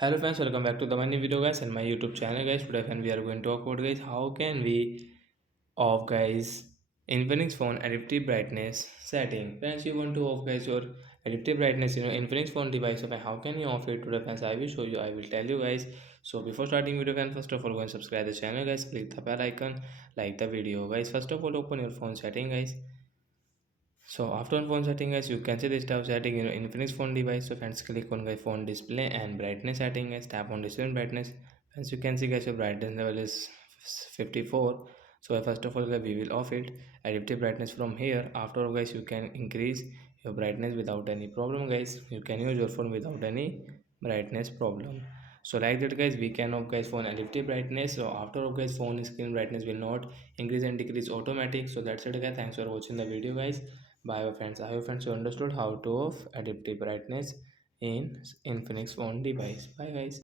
Hello friends, welcome back to the new video guys and my YouTube channel guys. Today friend we are going to talk about guys how can we off guys Infinix phone adaptive brightness setting. Friends, you want to off guys your adaptive brightness Infinix phone device. Okay, how can you off it today friends? I will show you. I will tell you guys. So before starting video friends, first of all go and subscribe the channel guys. Click the bell icon, like the video guys. First of all open your phone setting guys. So after on phone setting guys, you can see this tab setting Infinix phone device. So friends, click on guys phone display and brightness setting guys. Tap on display and brightness. As you can see guys, your brightness level is 54. So first of all guys, we will off it. Adaptive brightness from here. After all guys, you can increase your brightness without any problem guys. You can use your phone without any brightness problem. So like that guys, we can off guys phone adaptive brightness. So after off guys, phone screen brightness will not increase and decrease automatic. So that's it guys. Thanks for watching the video guys. Bye friends. I hope friends you understood how to off adaptive brightness in Infinix phone device. Bye guys.